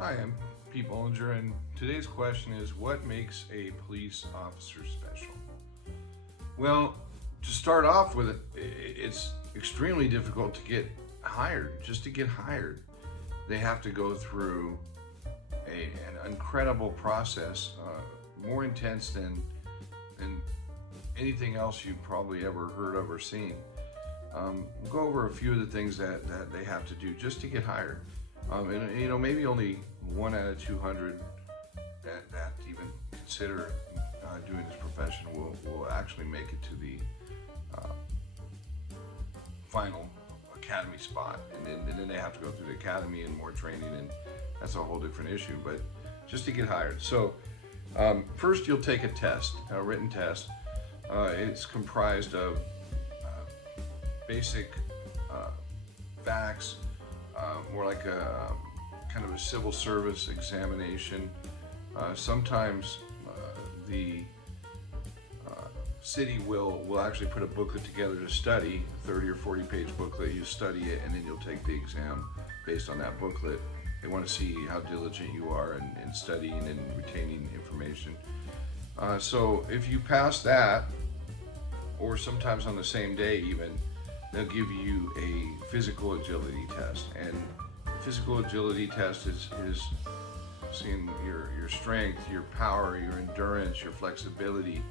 Hi, I'm Pete Bollinger, and today's question is, what makes a police officer special? Well, to start off with, it's extremely difficult to get hired. Just to get hired, they have to go through an incredible process, more intense than anything else you've probably ever heard of or seen. We'll go over a few of the things that they have to do just to get hired. And maybe only 1 out of 200 that even consider doing this profession will actually make it to the uh, final academy spot, and then they have to go through the academy and more training, and that's a whole different issue. But just to get hired, so first you'll take a test, a written test. It's comprised of basic facts, more like a kind of a civil service examination. Sometimes the city will actually put a booklet together to study, 30 or 40 page booklet. You study it, and then you'll take the exam based on that booklet. They want to see how diligent you are in studying and retaining information. So if you pass that, or sometimes on the same day even, they'll give you a physical agility test. And the physical agility test is seeing your strength, your power, your endurance, your flexibility.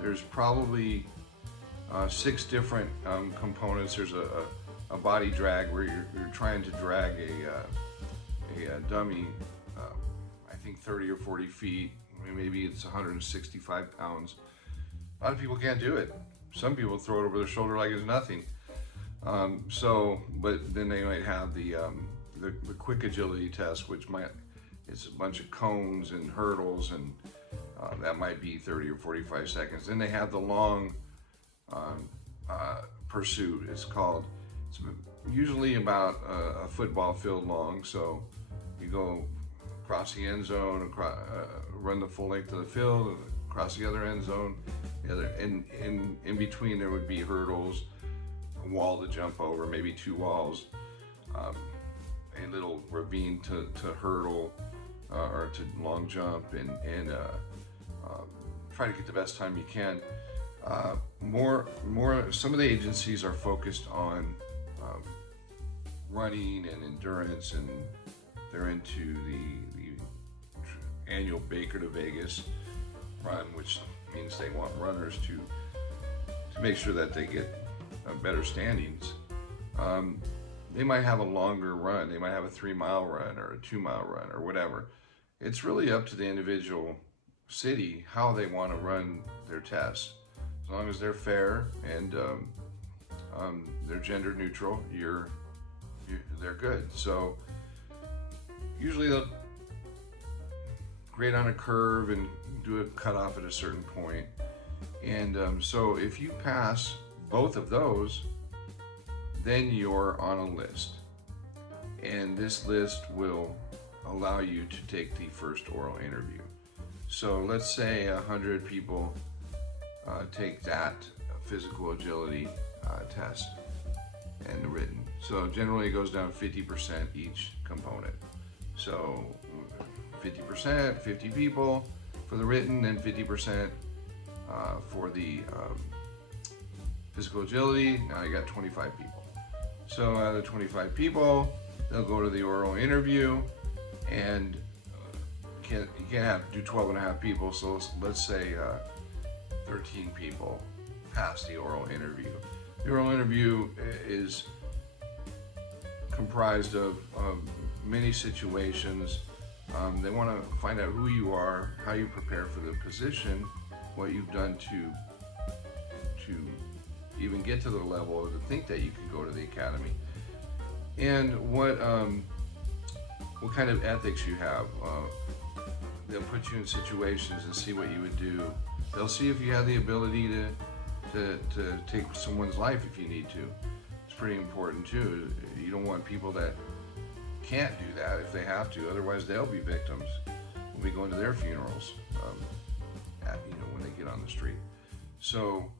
There's probably 6 different components. There's a body drag where you're trying to drag a dummy, I think 30 or 40 feet, maybe it's 165 pounds. A lot of people can't do it. Some people throw it over their shoulder like it's nothing. But then they might have the quick agility test, which it's a bunch of cones and hurdles, and that might be 30 or 45 seconds. Then they have the long pursuit. It's usually about a football field long. So you go across the end zone, run the full length of the field, across the other end zone. And in between there would be hurdles, a wall to jump over, maybe 2 walls, a little ravine to hurdle or to long jump, and try to get the best time you can. Some of the agencies are focused on running and endurance, and they're into the annual Baker to Vegas run, which means they want runners to make sure that they get better standings. They might have a longer run. They might have a 3-mile run or a 2-mile run or whatever. It's really up to the individual city how they want to run their tests. As long as they're fair and they're gender neutral, they're good. So usually they'll grade on a curve and do a cutoff at a certain point. And so if you pass both of those, then you're on a list. And this list will allow you to take the first oral interview. So let's say 100 people take that physical agility test and the written. So generally it goes down 50% each component. So 50%, 50 people for the written, and 50% for the physical agility. Now you got 25 people. So out of the 25 people, they'll go to the oral interview, and you can't do 12 and a half people. So let's say 13 people pass the oral interview. The oral interview is comprised of many situations. They want to find out who you are, how you prepare for the position, what you've done to even get to the level to think that you can go to the academy, and what kind of ethics you have. They'll put you in situations and see what you would do. They'll see if you have the ability to take someone's life if you need to. It's pretty important too. You don't want people that can't do that if they have to. Otherwise, they'll be victims. We'll be going to their funerals when they get on the street. So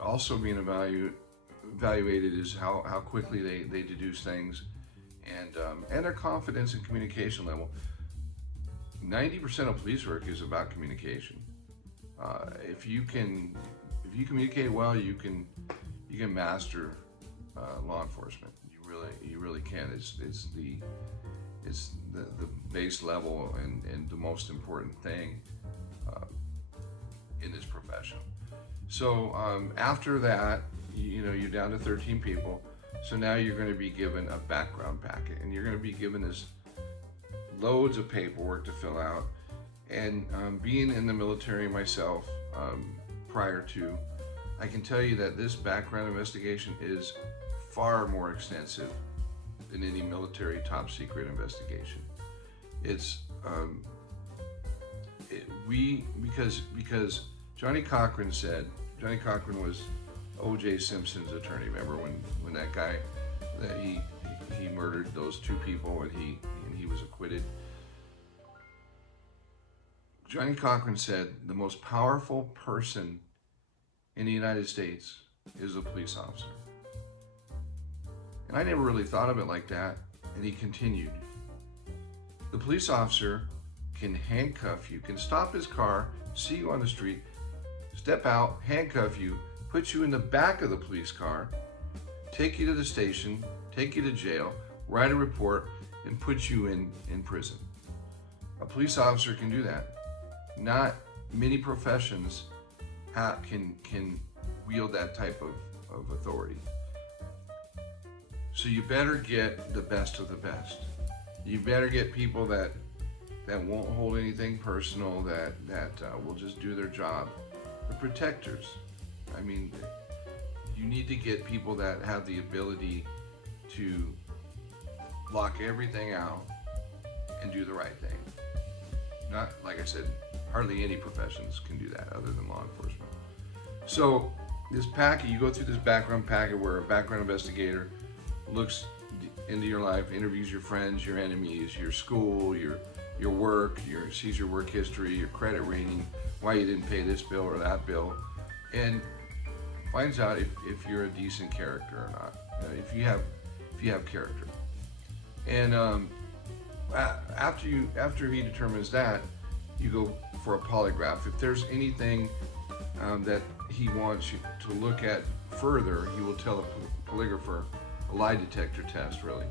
also being evaluated is how quickly they deduce things, and their confidence and communication level. 90% of police work is about communication. If you communicate well, you can master law enforcement. You really can. It's the base level and the most important thing in this profession. So after that, you're down to 13 people. So now you're going to be given a background packet, and you're going to be given this loads of paperwork to fill out. And being in the military myself, prior to, I can tell you that this background investigation is far more extensive than any military top secret investigation. It's because Johnny Cochran was O.J. Simpson's attorney. Remember when that guy that he murdered those two people and he was acquitted. Johnny Cochran said the most powerful person in the United States is a police officer. And I never really thought of it like that. And he continued, the police officer can handcuff you, can stop his car, see you on the street, step out, handcuff you, put you in the back of the police car, take you to the station, take you to jail, write a report, and put you in prison. A police officer can do that. Not many professions can wield that type of authority. So you better get the best of the best. You better get people that won't hold anything personal, that will just do their job. The protectors. I mean, you need to get people that have the ability to block everything out and do the right thing. Not, like I said, hardly any professions can do that other than law enforcement. So this packet, you go through this background packet where a background investigator looks into your life, interviews your friends, your enemies, your school, your work, sees your work history, your credit rating, why you didn't pay this bill or that bill, and finds out if you're a decent character or not, if you have character. And after he determines that, you go for a polygraph. If there's anything that he wants you to look at further, he will tell the polygrapher, a lie detector test really,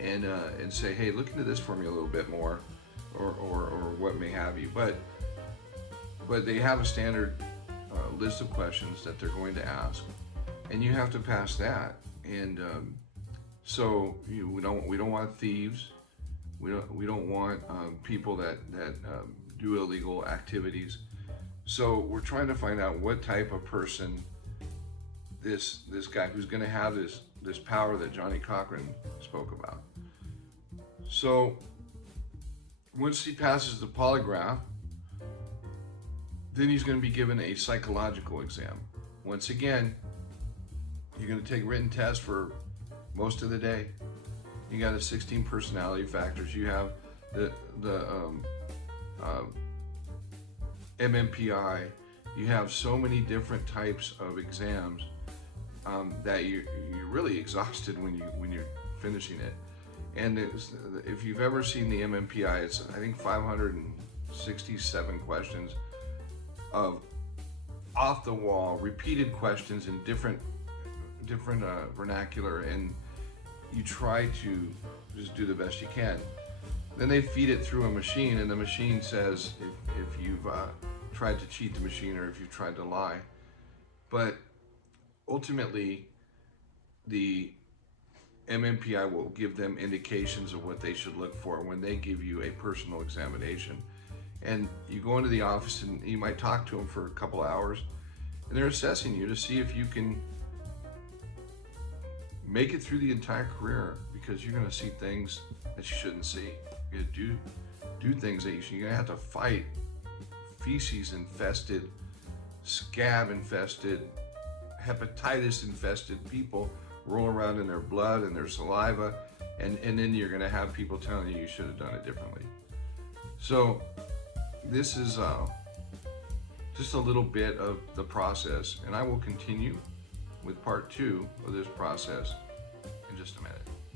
and say, hey, look into this for me a little bit more, or what may have you. But they have a standard list of questions that they're going to ask, and you have to pass that. And so we don't want thieves. We don't want people that do illegal activities. So we're trying to find out what type of person this guy who's going to have this power that Johnny Cochran spoke about. So once he passes the polygraph, then he's going to be given a psychological exam. Once again, you're going to take written tests for most of the day. You got the 16 personality factors. You have the MMPI. You have so many different types of exams that you're really exhausted when you're finishing it. And if you've ever seen the MMPI, it's I think 567 questions of off the wall, repeated questions in different vernacular, and you try to just do the best you can. Then they feed it through a machine, and the machine says if you've tried to cheat the machine or if you've tried to lie. But ultimately, the MMPI will give them indications of what they should look for when they give you a personal examination. And you go into the office and you might talk to them for a couple hours, and they're assessing you to see if you can make it through the entire career, because you're going to see things that you shouldn't see. You're going to do things that you're going to have to fight feces infested, scab infested, hepatitis infested people roll around in their blood and their saliva, and then you're going to have people telling you should have done it differently. So this is just a little bit of the process, and I will continue with part 2 of this process in just a minute.